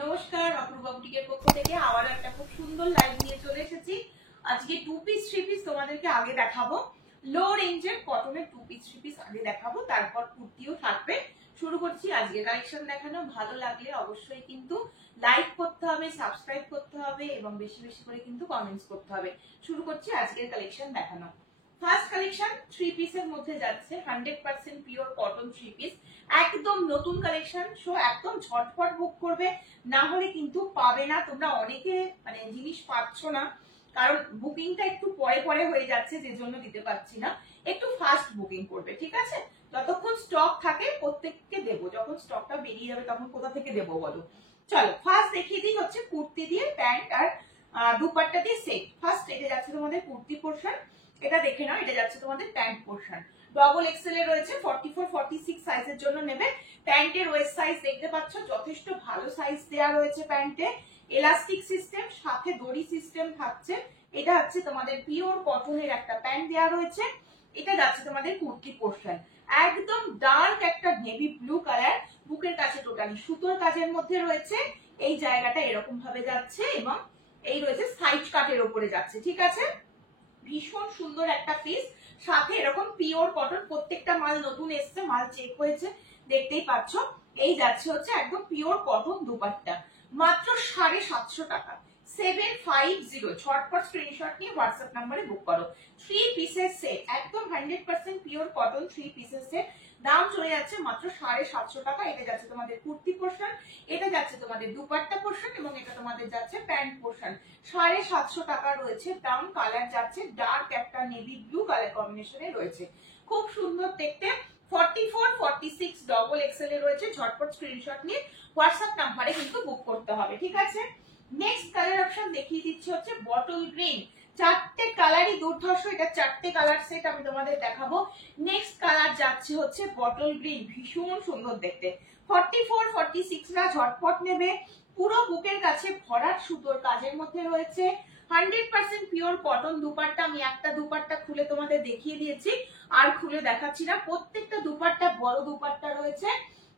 নমস্কার, অপূর্বা বুটিকের পক্ষ থেকে আবার একটা খুব সুন্দর লাইভ নিয়ে চলে এসেছি। আজকে 2 পিস 3 পিস তোমাদেরকে আগে দেখাবো। লো রেঞ্জের কটনের 2 পিস 3 পিস আগে দেখাবো, তারপর কুর্তিও থাকবে। শুরু করছি আজকে কালেকশন দেখানো। ভালো লাগলে অবশ্যই কিন্তু লাইক করতে হবে, সাবস্ক্রাইব করতে হবে এবং বেশি বেশি করে কিন্তু কমেন্টস করতে হবে। শুরু করছি আজকের কালেকশন দেখানো। ফার্স্ট কালেকশন 3 পিসের মধ্যে যাচ্ছে 100% পিওর কটন 3 পিস, একদম নতুন কালেকশন। সো একদম ঝটপট বুক করবে, না হলে কিন্তু পাবে না। তোমরা অনেকে মানে জিনিস পাচ্ছ না, কারণ বুকিংটা একটু পরে পরে হয়ে যাচ্ছে, যে জন্য দিতে পারছি না। একটু ফাস্ট বুকিং করবে, ঠিক আছে? যতক্ষণ স্টক থাকে প্রত্যেককে দেবো, যখন স্টকটা বেরিয়ে যাবে তখন কোথা থেকে দেবো বলো। চলো ফার্স্ট দেখিয়ে দিই হচ্ছে কুর্তি দিয়ে প্যান্ট আর দুপাট্টা দিয়ে সেট। ফার্স্ট এটা যাচ্ছে তোমাদের কুর্তি পোর্শন, এটা দেখে নাও। এটা যাচ্ছে তোমাদের প্যান্ট পোর্শন, ডবল এক্সেল এর রয়েছে। 44 46 সাইজের জন্য নেবে। প্যান্টের ওয়েস্ট সাইজ দেখতে পাচ্ছ, যথেষ্ট ভালো সাইজ দেওয়া রয়েছে প্যান্টে। এলাস্টিক সিস্টেম, সাথে দড়ি সিস্টেম থাকছে। এটা হচ্ছে তোমাদের পিওর কটনের একটা প্যান্ট দেওয়া রয়েছে। এটা যাচ্ছে তোমাদের কুর্তি পোর্শন, একদম ডার্ক একটা নেভি ব্লু কালার। বুকের কাছে টোটালি সুতোর কাজের মধ্যে রয়েছে। এই জায়গাটা এরকম ভাবে যাচ্ছে এবং এই রয়েছে সাইড কাটের ওপরে যাচ্ছে, ঠিক আছে? ভীষণ সুন্দর একটা পিস, সাথে এরকম পিওর কটন। প্রত্যেকটা মাল নতুন এসছে, মাল চেক হয়েছে, দেখতেই পাচ্ছ। এই যাচ্ছে হচ্ছে একদম পিওর কটন দুপাট্টা, মাত্র 750 টাকা। 750। ঝটপট স্ক্রিনশট নিয়ে হোয়াটসঅ্যাপ নাম্বারে বুক করো। 3 পিসের সেট, একদম 100% পিওর কটন 3 পিসের সেট। দাম চলে যাচ্ছে মাত্র 750 টাকা। এটা যাচ্ছে তোমাদের কুর্তি পোর্শন, এটা যাচ্ছে তোমাদের দুপাট্টা পোর্শন এবং এটা তোমাদের যাচ্ছে প্যান্ট পোর্শন। 750 টাকা রয়েছে দাম। কালার যাচ্ছে ডার্ক একটা নেভি ব্লু কালার কম্বিনেশনে রয়েছে, খুব সুন্দর দেখতে। 44 46 ডবল এক্সেল এ রয়েছে। ঝটপট স্ক্রিনশট নিয়ে হোয়াটসঅ্যাপ নাম্বারে কিন্তু বুক করতে হবে, ঠিক আছে? নেক্সট কালার অপশন দেখিয়ে দিচ্ছি হচ্ছে বটল গ্রিন। চারটে কালারই দুর্ধর্ষ, এটা চারটে কালার সেট আমি তোমাদের দেখাবো। নেক্সট কালার যাচ্ছে হচ্ছে বটল গ্রিন, ভীষণ সুন্দর দেখতে। 44 46 রা ঝটপট নেবে। পুরো বুকের কাছে ভরাট সুতোর কাজের মধ্যে রয়েছে। 100% পিওর কটন দুপাট্টা। আমি একটা দুপাট্টা খুলে তোমাদের দেখিয়ে দিয়েছি, আর খুলে দেখাচ্ছি না। প্রত্যেকটা দুপাট্টা বড় দুপাট্টা রয়েছে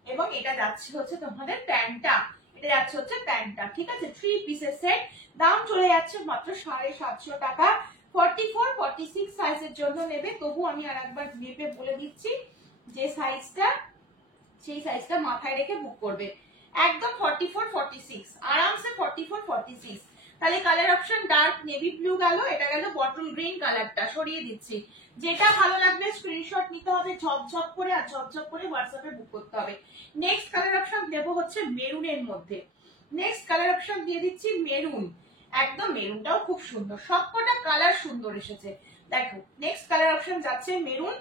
এবং এটা যাচ্ছে হচ্ছে তোমাদের প্যান্টটা। এটা যাচ্ছে হচ্ছে প্যান্টটা, ঠিক আছে? 3 পিসের সেট, দাম চলে যাচ্ছে মাত্র 750 টাকা। 44 46 সাইজের জন্য নেবে। তবু আমি আর একবার মেপে বলে দিচ্ছি যে সাইজটা, সেই সাইজটা মাথায় রেখে বুক করবে। একদম 44 46, আরামসে 44 46। তাহলে colour option dark navy blue গেল, এটা গেল বটল গ্রিন কালারটা, সরিয়ে দিচ্ছি। যেটা ভালো লাগবে স্ক্রিনশট নিতে হবে ঝপঝপ করে, আর ঝপঝপ করে হোয়াটসঅ্যাপে বুক করতে হবে। নেক্সট কালার অপশন দেবো হচ্ছে মেরুনের মধ্যে। নেক্সট কালার অপশন দিয়ে দিচ্ছি মেরুন। একদম মেরুনটাও খুব সুন্দর, সবকটা কালার সুন্দর এসেছে। দেখো নেক্সট কালার অপশন যাচ্ছে মেরুন।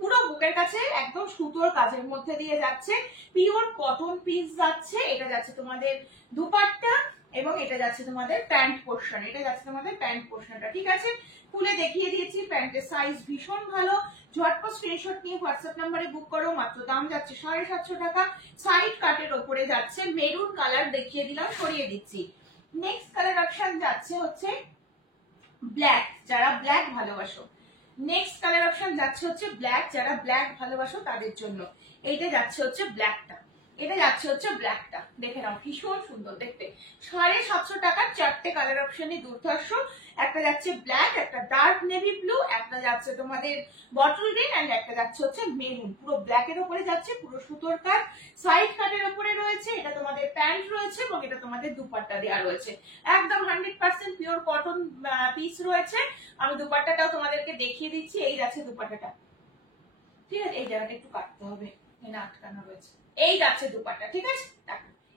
পুরো বুকের কাছে একদম সুতোর কাজের মধ্যে দিয়ে যাচ্ছে, পিওর কটন পিস যাচ্ছে। এটা যাচ্ছে তোমাদের দুপাট্টা এবং এটা যাচ্ছে তোমাদের প্যান্ট পোর্শন। এটা যাচ্ছে তোমাদের প্যান্ট পোর্শনটা, ঠিক আছে? খুলে দেখিয়ে দিয়েছি। প্যান্টের সাইজ ভীষণ ভালো। ঝটপট স্ক্রিনশট নিয়ে হোয়াটসঅ্যাপ নাম্বারে বুক করো। মাত্র দাম যাচ্ছে 750 টাকা। সাইড কাটের ওপরে যাচ্ছে মেরুন কালার, দেখিয়ে দিলাম, সরিয়ে দিচ্ছি। নেক্সট কালার অপশন যাচ্ছে হচ্ছে ব্ল্যাক, যারা ব্ল্যাক ভালোবাসো। নেক্সট কালার অপশন যাচ্ছে হচ্ছে ব্ল্যাক, যারা ব্ল্যাক ভালোবাসো তাদের জন্য। এইটা যাচ্ছে হচ্ছে ব্ল্যাকটা, এটা যাচ্ছে হচ্ছে ব্ল্যাকটা। দেখে নাও, ভীষণ সুন্দর দেখতে। 750 টাকার চারটে কালার অপশনই দুর্ধর্ষ। একটা যাচ্ছে ব্ল্যাক, একটা ডার্ক নেভি ব্লু, একটা যাচ্ছে তোমাদের বটল গ্রিন, এন্ড একটা যাচ্ছে হচ্ছে মেরুন। পুরো ব্ল্যাকের উপরে যাচ্ছে, পুরো সুতোর কাজ, সাইড কাটের উপরে রয়েছে। এটা তোমাদের প্যান্ট রয়েছে এবং এটা তোমাদের দুপাট্টা দেওয়া রয়েছে। একদম 100% পিওর কটন পিস রয়েছে। আমি দুপাট্টাটাও তোমাদেরকে দেখিয়ে দিচ্ছি। এই যাচ্ছে দুপাট্টাটা, ঠিক আছে? এই জায়গাটা একটু কাটতে হবে, এখানে আটকানো রয়েছে। এই যাচ্ছে দুপাট্টা, ঠিক আছে?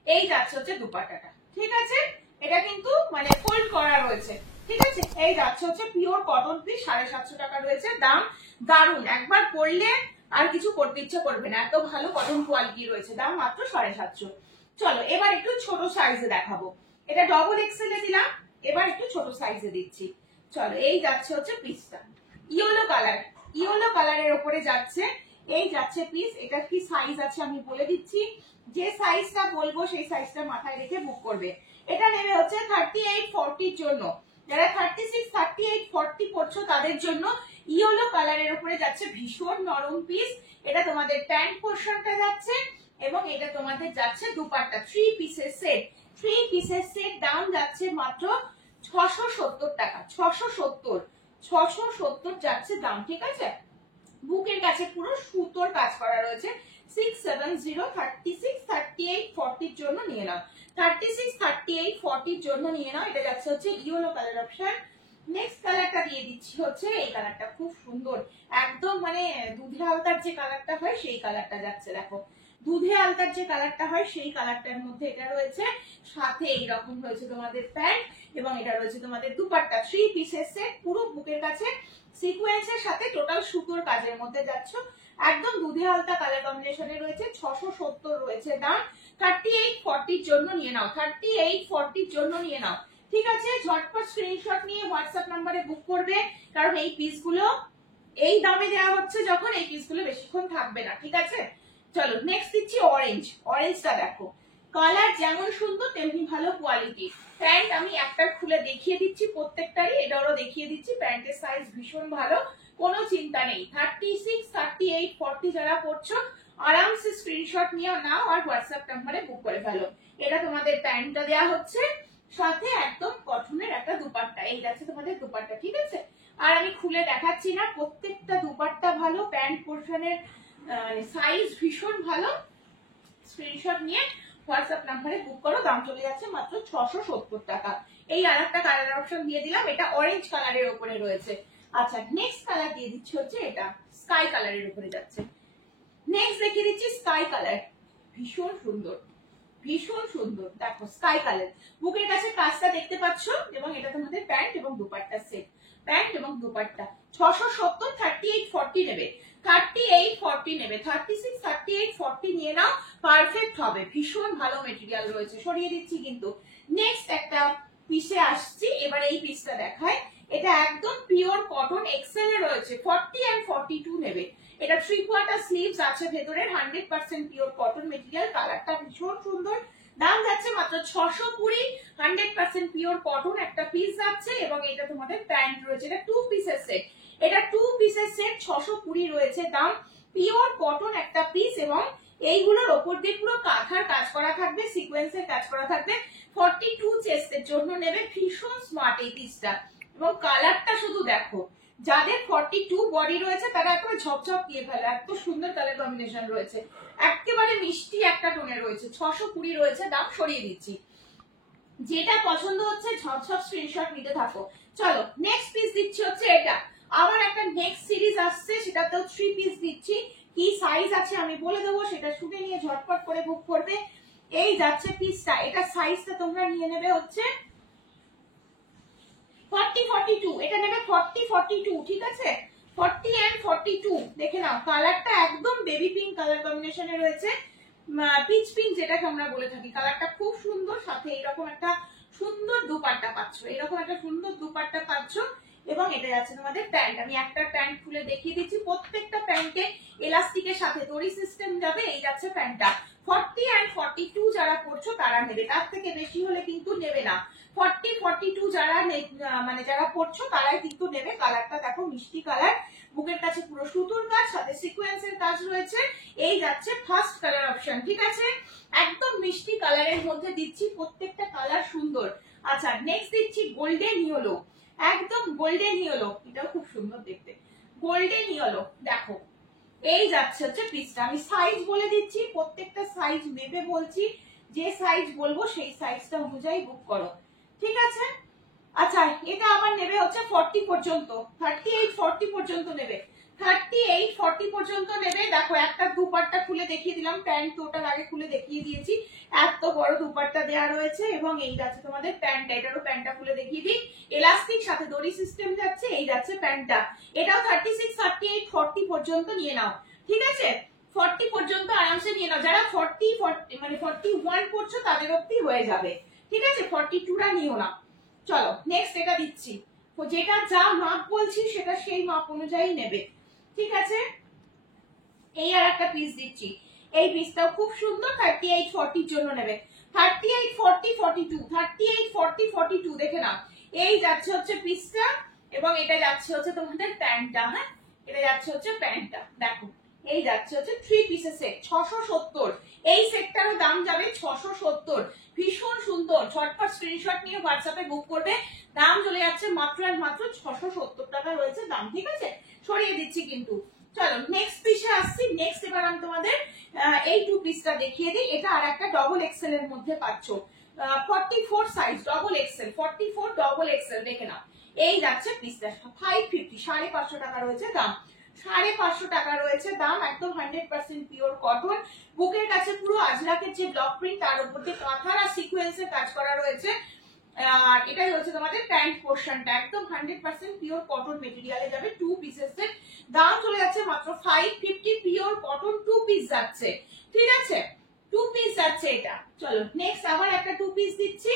এই যাচ্ছে হচ্ছে দুপাট্টাটা, ঠিক আছে? এটা কিন্তু মানে ফোল্ড করা রয়েছে, ঠিক আছে? এই যাচ্ছে হচ্ছে পিওর কটন পিস, 750 টাকা রয়েছে দাম। দারুন, একবার পরলে আর কিছু করতে ইচ্ছে করবে না, এত ভালো কটন কোয়ালিটি রয়েছে। দাম মাত্র 750। চলো এবার একটু ছোট সাইজে দেখাবো। এটা ডবল এক্সেল এ দিলাম, এবার একটু ছোট সাইজে দিচ্ছি। চলো এই যাচ্ছে হচ্ছে পিসটা, ইয়েলো কালার, ইয়েলো কালারের উপরে যাচ্ছে। এই যাচ্ছে পিস। এটা কি সাইজ আছে আমি বলে দিচ্ছি, যে সাইজটা বলবো সেই সাইজটা মাথায় রেখে বুক করবে। এটা নেবে হচ্ছে 38 40 জন্য। যারা 36 38 40 পড়ছো তাদের জন্য ইয়েলো কালারের উপরে যাচ্ছে, ভীষণ নরম পিস। এটা তোমাদের প্যান্ট পোর্শনটা যাচ্ছে এবং এটা তোমাদের যাচ্ছে দুপাট্টা। 3 পিসের সেট, 3 পিসের সেট, দাম যাচ্ছে মাত্র 670 টাকা। 670 যাচ্ছে দাম, ঠিক আছে। বুকের কাছে পুরো সুতোর কাজ করা রয়েছে। 670 36 38 40 জন্য নিয়ে নাও, 36 38 40 জন্য নিয়ে নাও। এটা যাচ্ছে হচ্ছে ইয়েলো কালার অপশন। নেক্সট কালারটা দিয়ে দিচ্ছি হচ্ছে এই কালারটা, খুব সুন্দর, একদম মানে দুধে আলতার যে কালারটা হয় সেই কালারটা যাচ্ছে। দেখো দুধে আলতার যে কালারটা হয় সেই কালারটার মধ্যে এটা রয়েছে, সাথে এইরকম রয়েছে তোমাদের প্যান্ট এবং এটা রয়েছে তোমাদের দুপাট্টা। 3 পিসের সেট, পুরো বুকের কাছে সিকোয়েন্সের সাথে টোটাল সুতোর কাজের মধ্যে যাচ্ছ, একদম দুধে আলতা কালার কম্বিনেশনে রয়েছে। 670 রয়েছে দাম। 38 40 জন্য নিয়ে নাও, 38 40 জন্য নিয়ে নাও, ঠিক আছে। ঝটপট স্ক্রিনশট নিয়ে হোয়াটসঅ্যাপ নাম্বারে বুক করবে, কারণ এই পিসগুলো এই দামে দেওয়া হচ্ছে যখন, এই পিসগুলো বেশিক্ষণ থাকবে না, ঠিক আছে। চলো নেক্সট দিচ্ছি অরেঞ্জ। অরেঞ্জটা দেখো, কালার যেমন সুন্দর তেমনি ভালো কোয়ালিটি। প্যান্ট আমি একটা খুলে দেখিয়ে দিচ্ছি প্রত্যেকটারই, এটাও দেখিয়ে দিচ্ছি। প্যান্টের সাইজ ভীষণ ভালো, কোনো চিন্তা নেই। 36 38 40 যারা পড়ছো আরামসে স্ক্রিনশট নিয়ে নাও আর হোয়াটসঅ্যাপ নাম্বারে বুক করে ফেলো। এটা তোমাদের প্যান্টটা দেওয়া হচ্ছে, সাথে একদম কটনের একটা দুপাট্টা, এই যাচ্ছে তোমাদের দুপাট্টা, ঠিক আছে। আর আমি খুলে দেখাচ্ছি না, প্রত্যেকটা দুপাট্টা ভালো, প্যান্ট পোর্শনের সাইজ ভীষণ ভালো। স্ক্রিনশট নিয়ে হোয়াটসঅ্যাপ নাম্বারে বুক করো, দাম চলে যাচ্ছে মাত্র 670 টাকা। এই আর একটা কালার অপশন দিয়ে দিলাম, এটা অরেঞ্জ কালারের উপরে রয়েছে। আচ্ছা নেক্সট কালার দিয়ে দিচ্ছি হচ্ছে এটা স্কাই কালারের উপরে যাচ্ছে। নেক্সট দেখিয়ে দিচ্ছি স্কাই কালার, ভীষণ সুন্দর, ভীষণ সুন্দর। দেখো স্কাই কালার, বুকের কাছে কাজটা দেখতে পাচ্ছ, এবং এটা তোমাদের প্যান্ট এবং দুপাট্টা সেট, প্যান্ট এবং দুপাট্টা। 670 38 40 নেবে, 38 40 নেবে, 36 38 40 নিয়ে নাও, পারফেক্ট হবে। ভীষণ ভালো মেটেরিয়াল রয়েছে, সরিয়ে দিচ্ছি কিন্তু। নেক্সট একটা পিসে আসছি, এবার এই পিসটা দেখায়। এটা একদম পিওর কটন, এক্সেল এ রয়েছে, 40 and 42 নেবে। এটা 3/4 স্লিভস আছে ভেতরের, 100% পিওর কটন মেটেরিয়াল। কালারটা ভীষণ সুন্দর, দাম যাচ্ছে মাত্র 620। 100% পিওর কটন একটা পিস যাচ্ছে, এবং এটা তোমাদের প্যান্ট রয়েছে। এটা 2 পিসের সেট, এটা 2 পিসের সেট, 620 রয়েছে দাম। পিওর কটন একটা পিস, এবং এইগুলোর ওপর দিয়ে পুরো কাঁথার কাজ করা থাকবে, সিকোয়েন্সের কাজ করা থাকবে। 42 চেস্টের জন্য নেবে, ভীষণ স্মার্ট এই পিসটা। এবং কালারটা শুধু দেখো, যাদের 42 বডি রয়েছে তারা একেবারে ঝপঝপ দিয়ে ফেলে, এত সুন্দর কালার কম্বিনেশন রয়েছে, একেবারে মিষ্টি একটা টোনে রয়েছে। 620 রয়েছে দাম, সরিয়ে দিচ্ছি। যেটা পছন্দ হচ্ছে ঝপঝপ স্ক্রিনশট নিতে থাকো। চলো নেক্সট পিস দিচ্ছি হচ্ছে এটা, আবার একটা নেক্সট সিরিজ আসছে, সেটাতেও 3 পিস দিচ্ছি। কি সাইজ আছে আমি বলে দেবো, সেটা শুনে নিয়ে ঝটপট করে বুক করবে। এই যাচ্ছে পিসটা, এটা সাইজটা তোমরা নিয়ে নেবে হচ্ছে 40 42, এটা নেবে 40 42, ঠিক আছে। 40 and 42 দেখে নাও, কালারটা একদম বেবি পিঙ্ক কালার কম্বিনেশনে রয়েছে, পিচ পিঙ্ক যেটাকে আমরা বলে থাকি। কালারটা খুব সুন্দর, সাথে এরকম একটা সুন্দর দুপাট্টা পাচ্ছ, এরকম একটা সুন্দর দুপাট্টা পাচ্ছ। এবং এটা যাচ্ছে তোমাদের প্যান্ট। আমি একটা প্যান্ট খুলে দেখিয়ে দিচ্ছি, প্রত্যেকটা প্যান্টে এলাস্টিকের সাথে দড়ি সিস্টেম যাবে। এই যাচ্ছে প্যান্টটা। 40 and 42 যারা পড়ছো তারা নেবে, তার থেকে বেশি হলে কিন্তু নেবে না। 40 42 যারা মানে যারা পড়ছো তারাই কিন্তু নেবে। কালারটা দেখো, মিষ্টি কালার, বুকের কাছে পুরো সুতোর কাজ, সাথে সিকোয়েন্সের কাজ রয়েছে। এই যাচ্ছে ফার্স্ট কালার অপশন, ঠিক আছে। একদম মিষ্টি কালারের মধ্যে দিচ্ছি, প্রত্যেকটা কালার সুন্দর। আচ্ছা নেক্সট দিচ্ছি গোল্ডেন ইয়েলো, একদম গোল্ডেন ইয়েলো, এটাও খুব সুন্দর দেখতে, গোল্ডেন ইয়েলো। দেখো এই যাচ্ছে হচ্ছে পিসটা, আমি সাইজ বলে দিচ্ছি, প্রত্যেকটা সাইজ নেবে বলছি, যে সাইজ বলবো সেই সাইজটা অনুযায়ী বুক করো, ঠিক আছে। আচ্ছা এটা আবার নেবে হচ্ছে 40 পর্যন্ত, 38 40 পর্যন্ত নেবে, 38 40 পর্যন্ত নেবে। দেখো একটা দুপাট্টা খুলে দেখিয়ে দিলাম, প্যান্ট তো ওটার আগে খুলে দেখিয়ে দিয়েছি, এত বড় দুপাট্টা দেওয়া রয়েছে। এবং এই যাচ্ছে তোমাদের প্যান্টটা, এটারও প্যান্টটা খুলে দেখিয়ে দিই, এলাস্টিক সাথে দড়ি সিস্টেম যাচ্ছে। এই যাচ্ছে প্যান্টটা, এটাও 36 38 40 পর্যন্ত নিয়ে নাও, ঠিক আছে। 40 পর্যন্ত আরামসে নিয়ে নাও, যারা 40 মানে 41 পড়ছো তাদের অবধি হয়ে যাবে, ঠিক আছে। 42টা নিও না। চলো নেক্সট এটা দিচ্ছি, যেটা যা মাপ বলছি সেটা সেই মাপ অনুযায়ী নেবে, ঠিক আছে। এই আর একটা পিস দিচ্ছি, এই পিসটাও খুব সুন্দর, 38 40 জন্য নেবে। 38 40 42, 38 40 42 দেখে নাও। এই যাচ্ছে হচ্ছে পিসটা, এবং এটা যাচ্ছে হচ্ছে তোমাদের প্যান্টটা। হ্যাঁ এটা যাচ্ছে হচ্ছে প্যান্টটা, দেখো এই যাচ্ছে হচ্ছে 3 পিসের সেট 670। এই সেটটারও দাম যাবে 670। ভীষণ সুন্দর, ঝটপট স্ক্রিনশট নিয়ে হোয়াটসঅ্যাপে বুক করবে। দাম চলে যাচ্ছে মাত্র আর মাত্র 670 টাকা রয়েছে দাম, ঠিক আছে? সরিয়ে দিচ্ছি কিন্তু। চলো নেক্সট পিসে আসছি। নেক্সট এবার আমি তোমাদের এই 2 পিসটা দেখিয়ে দিই। এটা আর একটা ডবল এক্সেল এর মধ্যে পাচ্ছ, 44 size double XL, 44 double XL দেখে নাও। এই যাচ্ছে পিসটা 550, 550 টাকা রয়েছে দাম, 550 টাকা রয়েছে দাম। একদম 100% পিওর কটন। বুকের কাছে পুরো আজরাকের যে ব্লক প্রিন্ট, তার উপর দিয়ে কাঁথার আর সিকোয়েন্সের কাজ করা রয়েছে। আর এটাই হচ্ছে তোমাদের প্যান্ট পোর্শনটা, একদম 100% পিওর কটন মেটেরিয়ালে যাবে। 2 পিসের সেট, দাম চলে যাচ্ছে মাত্র 550। পিওর কটন 2 পিস যাচ্ছে, ঠিক আছে? 2 পিস যাচ্ছে এটা। চলো নেক্সট আবার একটা 2 পিস দিচ্ছি।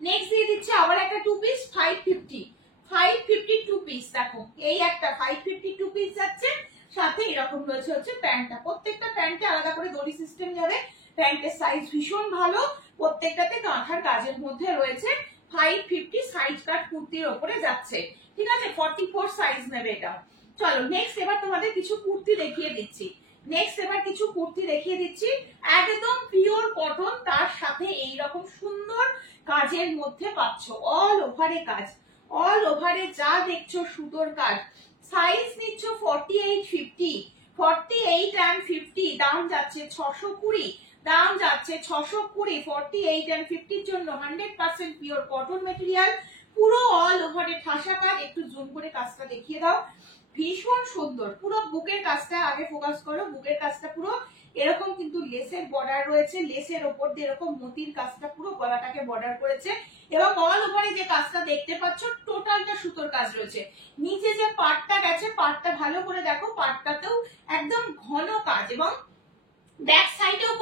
নেক্সট দিয়ে দিচ্ছি আবার একটা 2 পিস 550, 552 পিস। দেখো এই একটা 552 পিস যাচ্ছে, সাথে এরকম রয়েছে হচ্ছে প্যান্টটা। প্রত্যেকটা প্যান্টে আলাদা করে দড়ি সিস্টেম যাবে। প্যান্টের সাইজ ভীষণ ভালো, প্রত্যেকটাতে কাঁথার কাজের মধ্যে রয়েছে। 550 সাইজ কাট কুর্তির ওপরে যাচ্ছে, ঠিক আছে? 44 সাইজ নেবে এটা। চলো নেক্সট এবার তোমাদের কিছু কুর্তি দেখিয়ে দিচ্ছি। একদম পিওর কটন, তার সাথে এইরকম সুন্দর কাজের মধ্যে পাচ্ছ। অল ওভারে কাজ, অল ওভারে যা দেখছো সুতোর কাজ। সাইজ নিচ্ছ 48, 50, 48 and 50। দাম যাচ্ছে 620, দাম যাচ্ছে 620। 48 and 50 জন্য 100% পিওর কটন মেটেরিয়াল, পুরো অল ওভারে ঠাসা কাজ। একটু জুম করে কাজটা দেখিয়ে দাও, ভীষণ সুন্দর। পুরো বুকের কাজটা আগে ফোকাস করো। বুকের কাজটা পুরো এরকম কিন্তু লেসের বর্ডার রয়েছে, লেসের ওপর দিয়ে এরকম মতির কাজটা পুরো গলাটাকে বর্ডার করেছে। এবং অল ওভারে যে কাজটা দেখতে পাচ্ছ টোটালটা সুতোর কাজ রয়েছে। নিচে যে পাটটা গেছে, পাটটা ভালো করে দেখো, পাটটাতেও একদম ঘন কাজ, এবং ব্যাক সাইডেও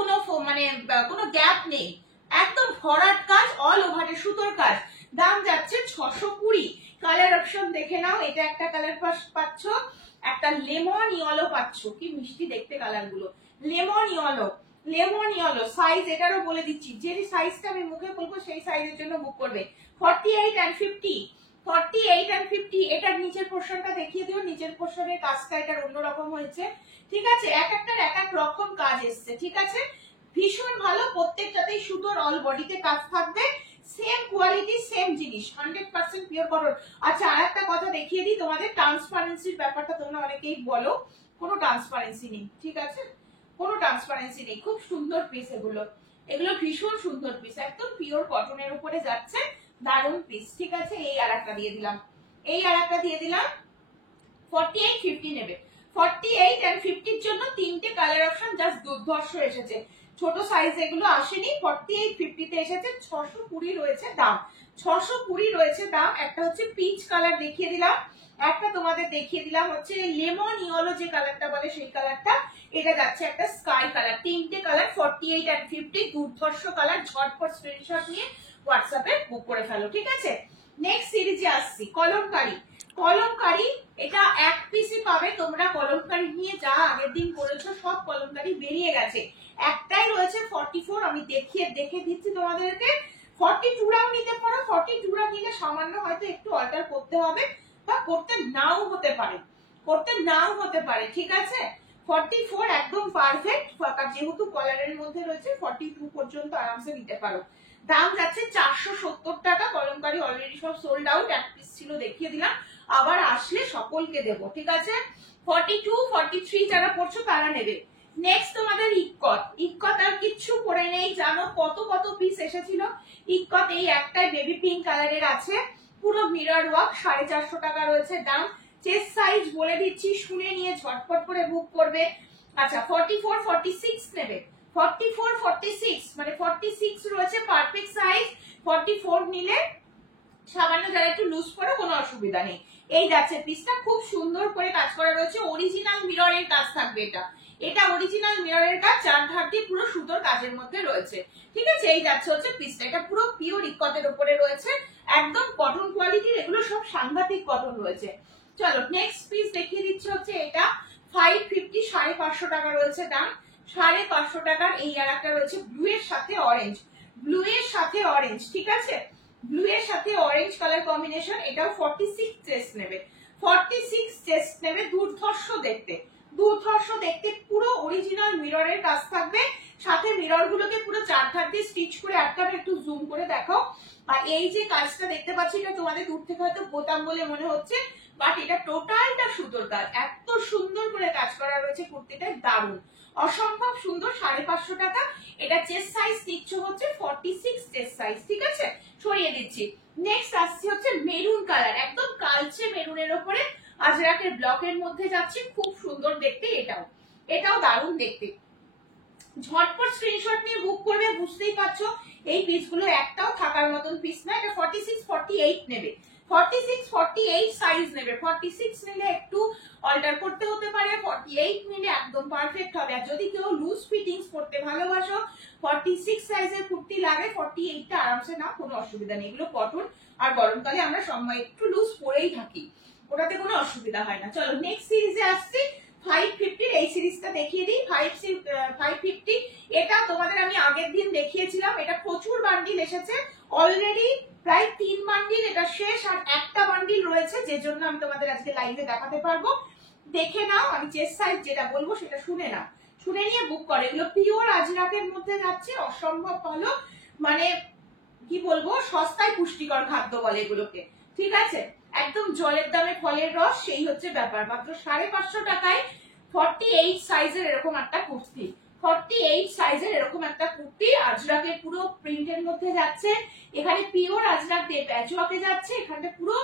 কোনো গ্যাপ নেই, একদম ভরাট কাজ, অল ওভারে সুতোর কাজ। দাম যাচ্ছে 620। কালার অপশন দেখে নাও। এটা একটা কালার পাচ্ছ, একটা লেমন ইয়েলো পাচ্ছ, কি মিষ্টি দেখতে কালার গুলো। লেমন ইয়েলো সাইজ এটারও বলে দিচ্ছি, যে সাইজটা আমি মুখে বলবো সেই সাইজের জন্য বুক করবে। 48 and 50, 48 and 50। এটার নিচের পোর্শনটা দেখিয়ে দিও। নিচের পোর্শনের কাজটা এটার অন্যরকম হয়েছে, ঠিক আছে? এক একটার এক এক রকম কাজ এসছে, ঠিক আছে? ভীষণ ভালো। প্রত্যেকটাতেই সুতোর অল বডিতে কাজ থাকবে, সেম কোয়ালিটি সেম জিনিস, 100% পিওর কটন। আচ্ছা আর একটা কথা দেখিয়ে দিই তোমাদের, ট্রান্সপারেন্সির ব্যাপারটা তোমরা অনেকেই বলো, কোনো ট্রান্সপারেন্সি নেই, ঠিক আছে? কোনো ট্রান্সপারেন্সি নেই। খুব সুন্দর পিস এগুলো, এগুলো ভীষণ সুন্দর পিস, একদম পিওর কটনের উপরে যাচ্ছে, দারুণ পিস, ঠিক আছে? এই আর একটা দিয়ে দিলাম, 48, 50 নেবে। 48 and 50 এর জন্য তিনটে কালার অপশন জাস্ট দুর্ধর্ষ এসেছে। ছোট সাইজ এগুলো আসেনি, 48, 50 তে এসেছে। 620 রয়েছে দাম, 620 রয়েছে দাম। একটা হচ্ছে পিচ কালার দেখিয়ে দিলাম, একটা তোমাদের দেখিয়ে দিলাম হচ্ছে লেমন ইয়েলো যে কালারটা বলে সেই কালারটা। এটা যাচ্ছে একটা স্কাই কালার। তিনটে কালার 48 and 50, দুর্ধর্ষ কালার। ঝটপট স্ক্রিনশট নিয়ে হোয়াটসঅ্যাপে বুক করে ফেলো, ঠিক আছে? নেক্সট সিরিজে আসছি, কলমকারী। এটা এক পিসই পাবে তোমরা। কলমকারী নিয়ে যা আগের দিন করেছো সব কলমকারী বেরিয়ে গেছে, একটাই রয়েছে 44। আমি দেখে দিচ্ছি তোমাদেরকে। 42রাও নিতে পারো, 42রা নিলে সামান্য হয়তো একটু অল্টার করতে হবে, বা করতে নাও হতে পারে, ঠিক আছে? 44 একদম পারফেক্ট, যেহেতু কলারের মধ্যে রয়েছে 42 পর্যন্ত আরামসে নিতে পারো। দাম যাচ্ছে 470 টাকা। কলমকারী অলরেডি সব সোল্ড আউট, এক পিস ছিল দেখিয়ে দিলাম, আবার আসলে সকলকে দেবো, ঠিক আছে? 42, 43 যারা পড়ছো তারা নেবে। নেক্সট তোমাদের ইক্কত আর কিচ্ছু পরে নেই, জানো কত পিস এসেছিল। ইক্কত এই একটাই বেবি পিঙ্ক কালারের আছে, পুরো মিরর ওয়ার্ক, 450 টাকা রয়েছে দাম। চেস্ট সাইজ বলে দিচ্ছি, শুনে নিয়ে ঝটপট করে বুক করবে। আচ্ছা 44, 46 নেবে। 44, 46 মানে 46 রয়েছে পারফেক্ট সাইজ। 44 নিলে সামান্য যারা একটু লুজ পড়ে কোনো অসুবিধা নেই। এই যাচ্ছে পিসটা, খুব সুন্দর করে কাজ করা রয়েছে, অরিজিনাল মিররের কাজ থাকবে। এটা অরিজিনাল মিররের কাজ, চার ধার দিয়ে পুরো সুতোর কাজের মধ্যে রয়েছে, ঠিক আছে? এই যাচ্ছে হচ্ছে পিসটা, এটা পুরো পিওর ইক্কতের উপরে রয়েছে, একদম কটন কোয়ালিটির। এগুলো সব সাংঘাতিক কটন রয়েছে। চলো নেক্সট পিস দেখিয়ে দিচ্ছি হচ্ছে এটা 550, 550 টাকা রয়েছে দাম, 550 টাকার। এই আর একটা রয়েছে ব্লু এর সাথে অরেঞ্জ, ঠিক আছে? ব্লু এর সাথে অরেঞ্জ কালার কম্বিনেশন। এটাও 46 চেস্ট নেবে, 46 চেস্ট নেবে, দুর্ধর্ষ দেখতে, দুর্ধর্ষ দেখতে, পুরো অরিজিনাল মিররের কাজ থাকবে, সাথে মিরর গুলোকে পুরো চার ধার দিয়ে স্টিচ করে আটকাবে, একটু জুম করে দেখো। আর এই যে কাজটা দেখতে পাচ্ছি এটা তোমাদের দূর থেকে হয়তো বোতাম বলে মনে হচ্ছে, বাট এটা টোটালটা সুতোর কাজ, এত সুন্দর করে কাজ করা রয়েছে কুর্তিটা, দারুণ, অসম্ভব সুন্দর। 550 টাকা। এটা চেস্ট সাইজ নিচ্ছ হচ্ছে 46 চেস্ট সাইজ, ঠিক আছে, সরিয়ে দিচ্ছি। নেক্সট আসছে হচ্ছে মেরুন কালার, একদম কালচে মেরুনের উপরে আজরাকের ব্লকের মধ্যে যাচ্ছে, খুব সুন্দর দেখতে, এটাও এটাও দারুণ দেখতে। ঝটপট স্ক্রিনশট নিয়ে বুক করবে, বুঝতেই পারছো এই পিসগুলো একটাও থাকার মতন পিস না। এটা 46 48 নেবে, 46 48 সাইজ নেবে, 46 নিলে একটু অল্টার করতে হতে পারে, 48 নিলে একদম পারফেক্ট হবে। আর যদি কেউ লুজ ফিটিংস পড়তে ভালোবাসো, 46 সাইজের কুর্তি লাগে, 48টা আরামসে নাও, কোনো অসুবিধা নেই। এগুলো কটন, আর গরমকালে আমরা সময় একটু লুজ পরেই থাকি, ওটাতে কোনো অসুবিধা হয় না। চলো নেক্সট সিরিজে আসছি, 550 এই সিরিজটা দেখিয়ে দিই। 550 এটা তোমাদের আমি আগের দিন দেখিয়েছিলাম, এটা প্রচুর বান্ডিল এসেছে অলরেডি, প্রায় 3 বান্ডিল এটা শেষ, আর একটা বান্ডিল রয়েছে, যে জন্য আমি তোমাদের আজকে লাইভে দেখাতে পারবো। দেখে নাও, আমি চেস্ট সাইজ যেটা বলবো সেটা শুনে নাও, শুনে নিয়ে বুক করে। এগুলো পিওর আজরাকের মধ্যে যাচ্ছে, অসম্ভব ভালো, মানে কি বলবো, সস্তায় পুষ্টিকর খাদ্য বলে এগুলোকে, ঠিক আছে, একদম জলের দামে ফলের রস, সেই হচ্ছে ব্যাপার। মাত্র 550 টাকায় 48 সাইজের এরকম একটা কুর্তি, 48 সাইজের এরকম একটা কুর্তি আজরাকের পুরো প্রিন্টের মধ্যে যাচ্ছে। এখানে পিওর আজরাক দিয়ে প্যাচওয়ার্কে যাচ্ছে, এখানে পুরো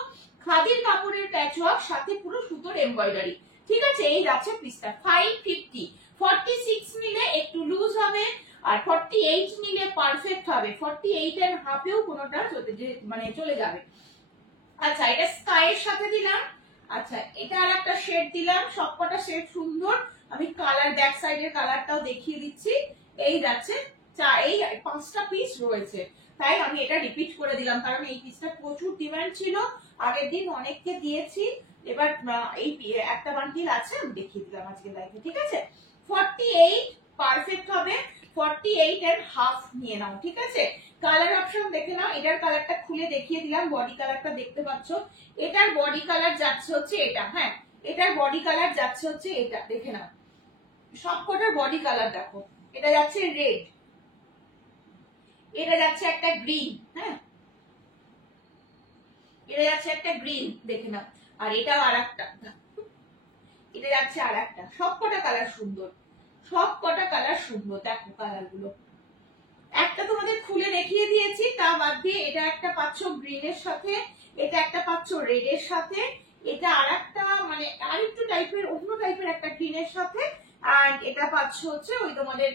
খাদির কাপড়ের প্যাচওয়ার্ক, সাথে পুরো সুতোর এমব্রয়ডারি, ঠিক আছে। এই যাচ্ছে পিসটা 550। 46 নিলে একটু লুজ হবে, আর 48 নিলে পারফেক্ট হবে, 48 এর হাফেও কোনোটা মানে চলে যাবে। আচ্ছা, এটা স্কাইয়ের সাথে দিলাম, আচ্ছা এটা আর একটা শেড দিলাম, সবকটা শেড সুন্দর। আমি কালার ব্যাক সাইডের কালারটাও দেখিয়ে দিচ্ছি। এই যাচ্ছে এই 5টা পিস রয়েছে, তাই আমি এটা রিপিট করে দিলাম, কারণ এই পিসটা প্রচুর ডিমান্ড ছিল, আগের দিন অনেককে দিয়েছি, এবার এই একটা বান্ডিল আছে, আমি দেখিয়ে দিলাম আজকে লাইভে, ঠিক আছে। 48 পারফেক্ট হবে, 48 এর হাফ নিয়ে নাও, ঠিক আছে। কালার অপশন দেখে নাও, এটার কালারটা খুলে দেখিয়ে দিলাম, বডি কালারটা দেখতে পাচ্ছ, এটার বডি কালার যাচ্ছে হচ্ছে এটা, হ্যাঁ এটার বডি কালার যাচ্ছে হচ্ছে এটা, দেখে নাও সবকটার বডি কালার দেখো, এটা যাচ্ছে রেড, এটা যাচ্ছে একটা গ্রিন, হ্যাঁ এটা যাচ্ছে একটা গ্রিন, দেখে নাও, আর এটাও আর একটা, এটা যাচ্ছে আর একটা, সবকটা কালার সুন্দর, সবকটা কালার সুন্দর, দেখো কালার গুলো। একটা তোমাদের খুলে দেখিয়ে দিয়েছি, তা বাদ দিয়ে এটা একটা পাচ্ছ গ্রিনের সাথে, এটা একটা পাচ্ছ রেডের সাথে, এটা আর একটা মানে আরেকটু টাইপের অন্য টাইপের একটা গ্রিনের সাথে, আর এটা পাচ্ছ হচ্ছে ওই তোমাদের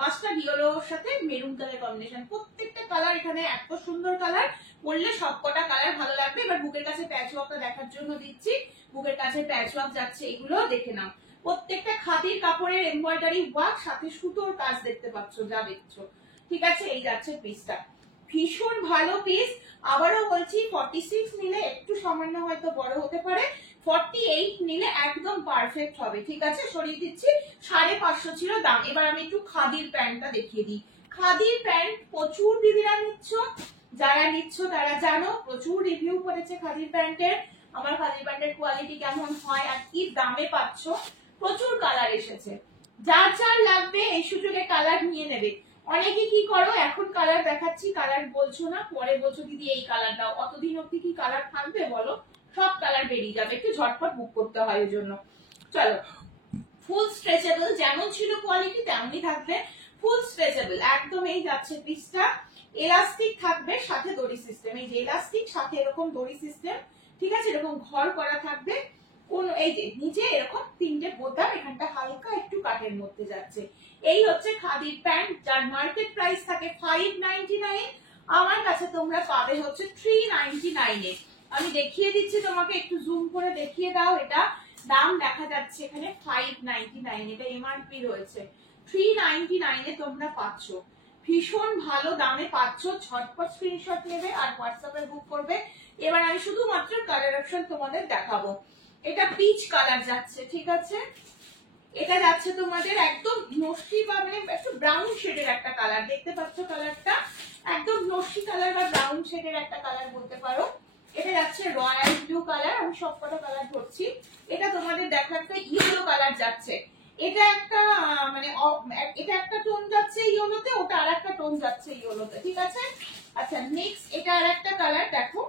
মাস্টার্ড ইয়েলোর সাথে মেরুন কালার কম্বিনেশন। প্রত্যেকটা কালার এখানে এত সুন্দর কালার, পরলে সবকটা কালার ভালো লাগবে। এবার বুকের কাছে প্যাচ ওয়ার্কটা দেখার জন্য দিচ্ছি, বুকের কাছে প্যাচ ওয়ার্ক যাচ্ছে, এগুলো দেখে নাও, প্রত্যেকটা খাদির কাপড়ের এমব্রয়ডারি ওয়ার্ক, সাথে সুতোর কাজ দেখতে পাচ্ছ, যা দেখছো, ঠিক আছে। এই যাচ্ছে পিসটা, ভীষণ ভালো পিস। আবারও বলছি 46 নিলে একটু সামান্য হয়তো বড় হতে পারে, 48 নিলে একদম পারফেক্ট হবে, ঠিক আছে। সরিয়ে দিচ্ছি, 550 ছিল দাম। এবার আমি একটু খাদির প্যান্টটা দেখিয়ে দিই। খাদির প্যান্ট প্রচুর দিদিরা নিচ্ছ, যারা নিচ্ছ তারা জানো, প্রচুর রিভিউ করেছে খাদির প্যান্টের, আমার খাদির প্যান্টের কোয়ালিটি কেমন হয় আর কি দামে পাচ্ছ, প্রচুর কালার এসেছে, যার যার লাগবে এই সুযোগে কালার নিয়ে নেবে। অনেকে কি করো, এখন কালার দেখাচ্ছি কালার বলছো না, পরে বলছো দিদি এই কালার দাও, অতদিন অব্দি কি কালার থাকবে বলো, সব কালার বেরিয়ে যাবে, একটু ঝটপট বুক করতে হয় ওই জন্য। চলো, ফুল স্ট্রেচেবল, যেমন ছিল কোয়ালিটি তেমনই থাকবে, ফুল স্ট্রেচেবল একদম। এই যাচ্ছে পিসটা, এলাস্টিক থাকবে সাথে দড়ি সিস্টেম, এই যে এলাস্টিক সাথে এরকম দড়ি সিস্টেম, ঠিক আছে, এরকম ঘর করা থাকবে, কোন এই যে নিচে এরকম 3টে বোতাম, এখানটা হালকা একটু কাটের মধ্যে যাচ্ছে। এই হচ্ছে খাদির প্যান্ট, যার মার্কেট প্রাইস থাকে 599, আমার কাছে তোমরা পাবে হচ্ছে 399 এ। আমি দেখিয়ে দিচ্ছি তোমাকে, একটু জুম করে দেখিয়ে দাও, এটা দাম দেখা যাচ্ছে এখানে 599, এটা এমআরপি রয়েছে, 399 এ তোমরা পাচ্ছ, ভীষণ ভালো দামে পাচ্ছ। ঝটপট স্ক্রিনশট নেবে আর হোয়াটসঅ্যাপে বুক করবে। এবার আমি শুধুমাত্র কালার অপশন তোমাদের দেখাবো। এটা পিচ কালার যাচ্ছে, ঠিক আছে, এটা যাচ্ছে তোমাদের একদম নস্যি বা মানে একটু ব্রাউন শেডের একটা কালার, দেখতে পাচ্ছ কালারটা একদম নস্যি কালার বা ব্রাউন শেডের একটা কালার বলতে পারো, এটা যাচ্ছে রয়্যাল ব্লু কালার, আমি সবকটা কালার ধরছি। এটা তোমাদের দেখো একটা ইয়েলো কালার যাচ্ছে, এটা একটা মানে এটা একটা টোন যাচ্ছে ইয়েলোতে, ওটা আর একটা টোন যাচ্ছে ইয়েলোতে, ঠিক আছে। আচ্ছা নেক্সট এটা আর একটা কালার দেখো,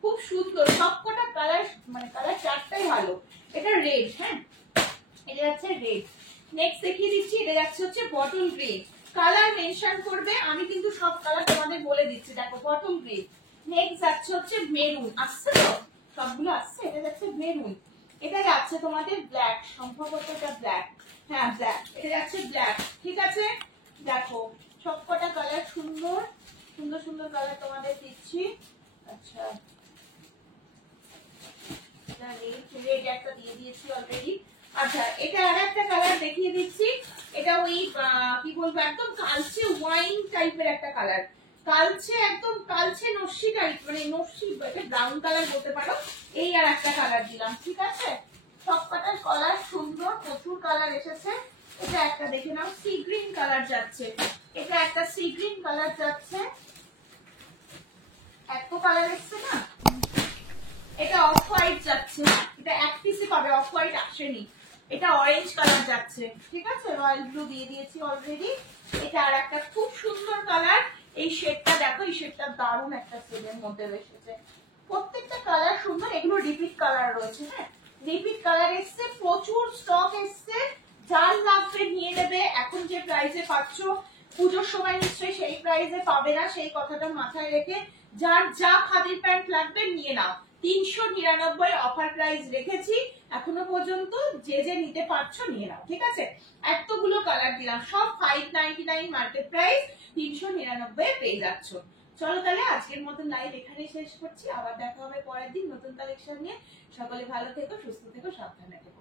খুব সুন্দর সবকটা কালার, মানে কালার চারটাই ভালো। এটা রেড, হ্যাঁ এটা যাচ্ছে রেড। নেক্সট দেখিয়ে দিচ্ছি, এটা যাচ্ছে হচ্ছে বটল গ্রিন। কালার মেনশন করবে, আমি কিন্তু সব কালার তোমাদের বলে দিচ্ছি। দেখো বটল গ্রিন। নেক্সট যাচ্ছে হচ্ছে মেরুন, আসছে তো সবগুলো আসছে। এটা যাচ্ছে মেরুন। এটা যাচ্ছে তোমাদের ব্ল্যাক, সম্ভবত এটা ব্ল্যাক, হ্যাঁ ব্ল্যাক। এটা যাচ্ছে ব্ল্যাক, ঠিক আছে। দেখো সবকটা কালার সুন্দর সুন্দর সুন্দর কালার তোমাদের দিচ্ছি। আচ্ছা এটা রেড একটা দিয়ে দিয়েছি অলরেডি। আচ্ছা এটা আর একটা কালার দেখিয়ে দিচ্ছি, এটা ওই কি বলবো একদম কালচে ওয়াইন টাইপের একটা কালার, কালচে একদম কালচে নস্যি টাইপ, মানে নস্যি ব্রাউন কালার বলতে পারো। এই আর একটা কালার দিলাম, ঠিক আছে। সবকটা কালার সুন্দর, প্রচুর কালার এসেছে। এটা একটা দেখে নাও, সি গ্রিন কালার যাচ্ছে, এটা একটা সি গ্রিন কালার যাচ্ছে। এত কালার এসছে না। এটা অফ হোয়াইট যাচ্ছে, এটা এক পিসে পাবে, অফ হোয়াইট আসেনি। এটা অরেঞ্জ কালার যাচ্ছে, ঠিক আছে, রয়্যাল ব্লু দিয়ে দিয়েছি অলরেডি। এটা আর একটা খুব সুন্দর কালার, এই শেডটা দেখো, এই শেডটা দারুণ একটা শেডের মধ্যে এসেছে। প্রত্যেকটা কালার সুন্দর, এগুলো রিপিট কালার রয়েছে, হ্যাঁ রিপিট কালার এসছে, প্রচুর স্টক এসছে। যার লাগবে নিয়ে নেবে, এখন যে প্রাইসে পাচ্ছ পুজোর সময় নিশ্চয়ই সেই প্রাইসে পাবে না, সেই কথাটা মাথায় রেখে যার যা খাদির প্যান্ট লাগবে নিয়ে নাও। 399 অফার প্রাইস রেখেছি এখনো পর্যন্ত, যে যে নিতে পারছো নিয়ে নাও, ঠিক আছে। এতগুলো কালার দিলাম, সব 599 মার্কেট প্রাইস, 399 পেয়ে যাচ্ছ। চলো তাহলে আজকের মতন লাইভ এখানেই শেষ করছি, আবার দেখা হবে পরের দিন নতুন কালেকশন নিয়ে। সকলে ভালো থেকো, সুস্থ থেকো, সাবধানে থেকো।